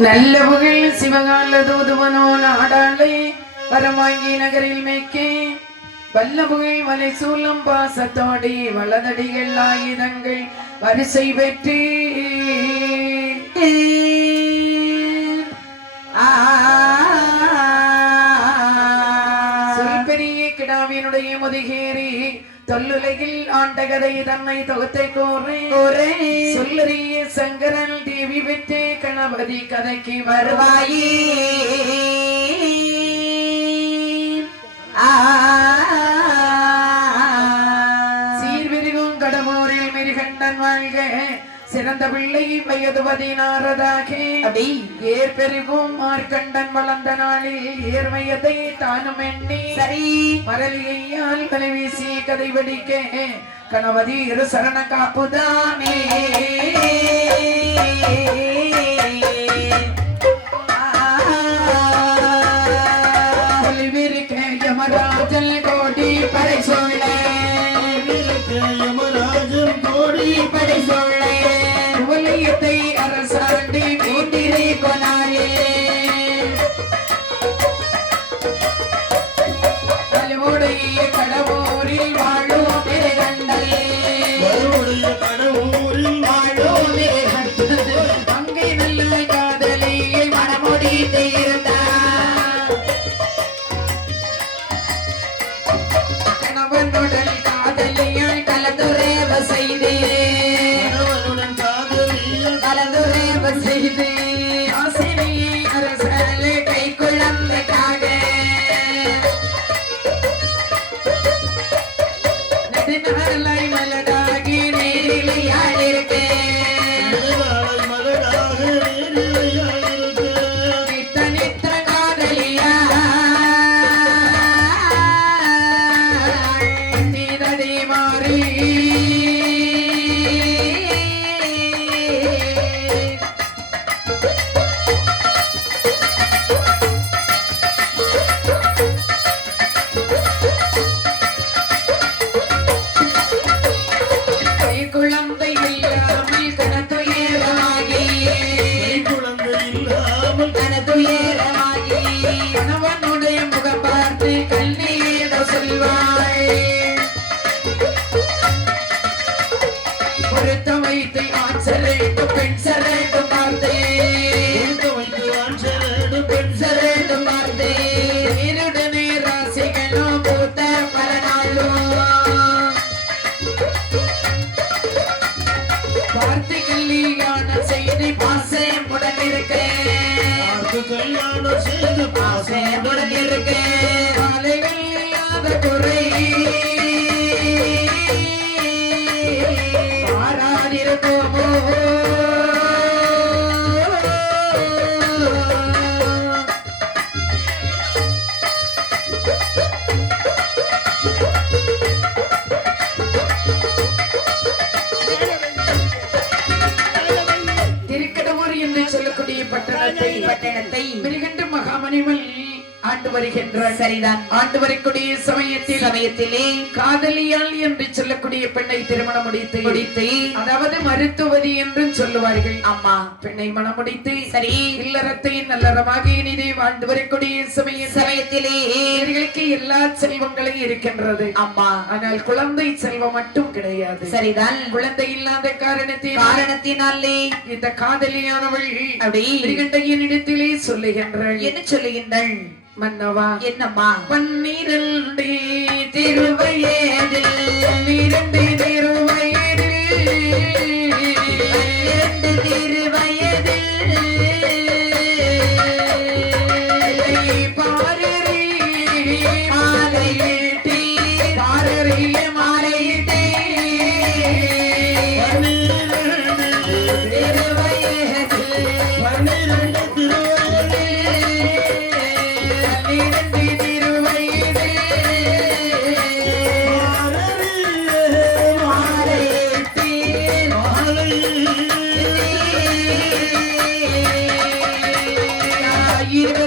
நல்ல புகழ் சிவகால தூதுவனோ நாடாளே வரமாங்கி நகரில் மேய்க்கே வல்ல புகழ் மலை சூலம் பாசத்தோடி வளதடிகள் ஆயுதங்கள் வரிசை பெற்று. கிடாவினுடைய முதுகேறி தொல்லுலகில் ஆண்ட கதை தன்னை தொகுத்தை கோரே. சொல்லறிய சங்கரன் தேவி பெற்றே கணபதி கதைக்கு வருவாயே. சீர்விரிகும் கடமூரில் மிருகண்டன் வாழ்க. சிறந்த பிள்ளை வயது பதினாறதாக அப்படி ஏர் பெருகும் மார்க்கண்டன் வளர்ந்த நாளில் ஏர்மையதை தானும் எண்ணி சரி. மரலிகையால் கலை வீசி கதை வெடிக்க. கணவதி இரு சரண காப்புதானே. Ch. பார்த்து கல்யாணம் செய்து பாசே முடங்கிருக்கேன் பார்த்து கல்யாணம் செய்து பாசம் சேமுடன் இருக்க இல்லாத குறை. பாராதிருக்கோமோ பட்டணத்தை. மிருகண்ட மகாமணிமல் ஆண்டு வருகின்றார் சரிதான். ஆண்டு வரக்கூடிய சமயத்தில் சமயத்திலே காதலியால் என்று சொல்லக்கூடிய பெண்ணை திருமணம் முடித்து முடித்து அதாவது மருத்துவதி என்றும் சொல்லுவார்கள். அம்மா பெண்ணை மனம் முடித்து சரி. இல்லறத்தை நல்லறமாக இனிதே வாழ்ந்து வரக்கூடிய சமயம். சமயத்திலே இவர்களுக்கு எல்லா செல்வங்களும் இருக்கின்றது. அம்மா ஆனால் குழந்தை செல்வம் மட்டும் கிடையாது. சரிதான். குழந்தை இல்லாத காரணத்தினால் காரணத்தினாலே இந்த காதலியானவள் அப்படி. இடத்திலே சொல்லுகின்றாள். என்ன சொல்லுகின்றள்? மன்னவா? என்னம்மா? பன்னிரண்டு you.